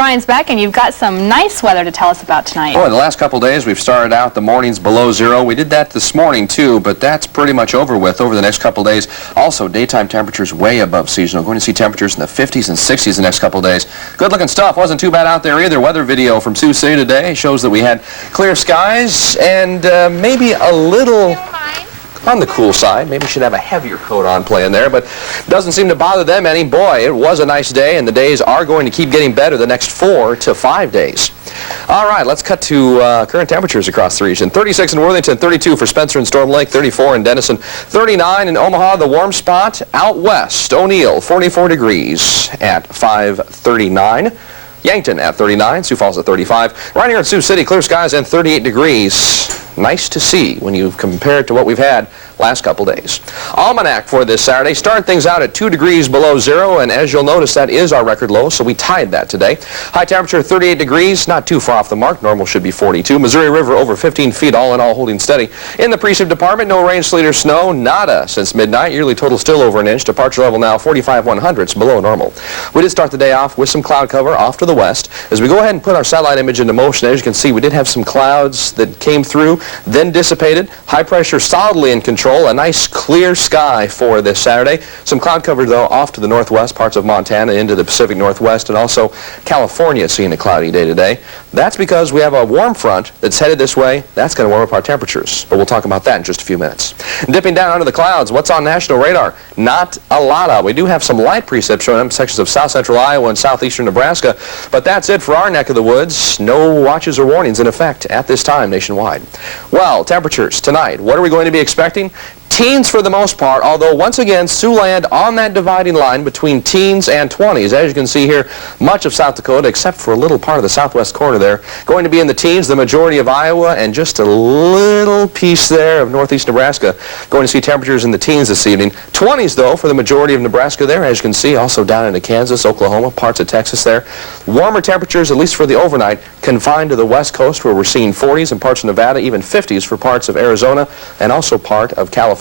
Brian's back, and you've got some nice weather to tell us about tonight. Oh, in the last couple of days, we've started out the mornings below zero. We did that this morning, too, but that's pretty much over with over the next couple of days. Also, daytime temperatures way above seasonal. Going to see temperatures in the 50s and 60s the next couple of days. Good-looking stuff. Wasn't too bad out there either. Weather video from SIoux City today shows that we had clear skies and maybe a little on the cool side. Maybe should have a heavier coat on playing there, but doesn't seem to bother them any. Boy, it was a nice day, and the days are going to keep getting better the next 4 to 5 days. All right, let's cut to current temperatures across the region. 36 in Worthington, 32 for Spencer and Storm Lake, 34 in Denison, 39 in Omaha, the warm spot. Out west, O'Neill, 44 degrees at 5:39. Yankton at 39, Sioux Falls at 35. Right here in SIoux City, clear skies and 38 degrees. Nice to see when you compare it to what we've had last couple days. Almanac for this Saturday. Start things out at 2 degrees below zero, and as you'll notice, that is our record low, so we tied that today. High temperature 38 degrees, not too far off the mark. Normal should be 42. Missouri River over 15 feet, all in all holding steady. In the precip department, no rain, sleet, or snow, nada since midnight. Yearly total still over an inch. Departure level now 45/100ths below normal. We did start the day off with some cloud cover off to the west. As we go ahead and put our satellite image into motion, as you can see, we did have some clouds that came through, then dissipated. High pressure solidly in control. A nice clear sky for this Saturday. Some cloud cover, though, off to the northwest, parts of Montana into the Pacific Northwest, and also California seeing a cloudy day today. That's because we have a warm front that's headed this way. That's going to warm up our temperatures, but we'll talk about that in just a few minutes. Dipping down under the clouds, what's on national radar? Not a lot of. We do have some light precip showing up sections of south-central Iowa and southeastern Nebraska, but that's it for our neck of the woods. No watches or warnings in effect at this time nationwide. Well, temperatures tonight, what are we going to be expecting? Teens for the most part, although once again, Siouxland on that dividing line between teens and 20s. As you can see here, much of South Dakota, except for a little part of the southwest corner there, going to be in the teens, the majority of Iowa, and just a little piece there of northeast Nebraska. Going to see temperatures in the teens this evening. 20s, though, for the majority of Nebraska there, as you can see, also down into Kansas, Oklahoma, parts of Texas there. Warmer temperatures, at least for the overnight, confined to the west coast, where we're seeing 40s in parts of Nevada, even 50s for parts of Arizona, and also part of California.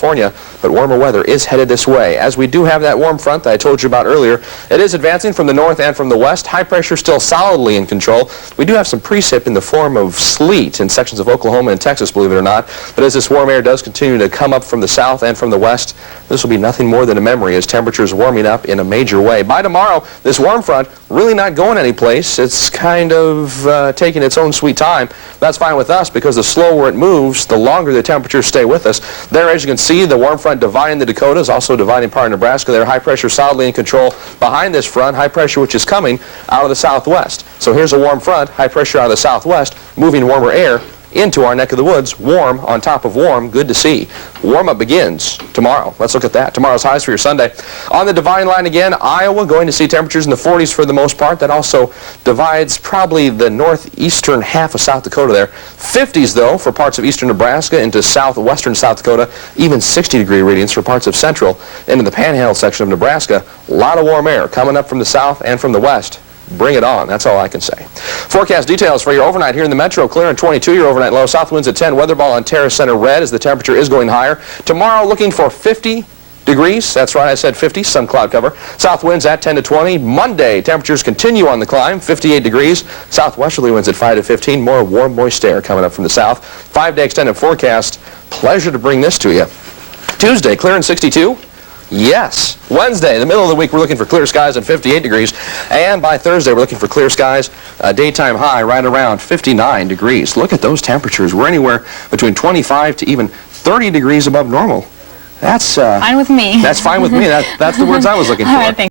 But warmer weather is headed this way. As we do have that warm front that I told you about earlier, it is advancing from the north and from the west. High pressure still solidly in control. We do have some precip in the form of sleet in sections of Oklahoma and Texas, believe it or not. But as this warm air does continue to come up from the south and from the west, this will be nothing more than a memory as temperatures warming up in a major way. By tomorrow, this warm front really not going anyplace. It's kind of taking its own sweet time. That's fine with us because the slower it moves, the longer the temperatures stay with us. There, as you can see, the warm front dividing the Dakotas, also dividing part of Nebraska there. High pressure solidly in control behind this front. High pressure which is coming out of the southwest. So here's a warm front, high pressure out of the southwest, moving warmer air into our neck of the woods, warm on top of warm. Good to see. Warm-up begins tomorrow. Let's look at that. Tomorrow's highs for your Sunday. On the dividing line again, Iowa going to see temperatures in the 40s for the most part. That also divides probably the northeastern half of South Dakota there. 50s, though, for parts of eastern Nebraska into southwestern South Dakota. Even 60-degree readings for parts of central into the panhandle section of Nebraska. A lot of warm air coming up from the south and from the west. Bring it on. That's all I can say. Forecast details for your overnight here in the metro. Clear and 22, your overnight low. South winds at 10. Weather ball on Terrace Center red as the temperature is going higher. Tomorrow looking for 50 degrees. That's right, I said 50. Some cloud cover. South winds at 10 to 20. Monday, temperatures continue on the climb. 58 degrees. Southwesterly winds at 5 to 15. More warm, moist air coming up from the south. 5-day extended forecast. Pleasure to bring this to you. Tuesday, clear and 62. Yes. Wednesday, the middle of the week, we're looking for clear skies and 58 degrees. And by Thursday, we're looking for clear skies, a daytime high right around 59 degrees. Look at those temperatures. We're anywhere between 25 to even 30 degrees above normal. That's fine with me. That's fine with me. That's the words I was looking for. All right, thanks.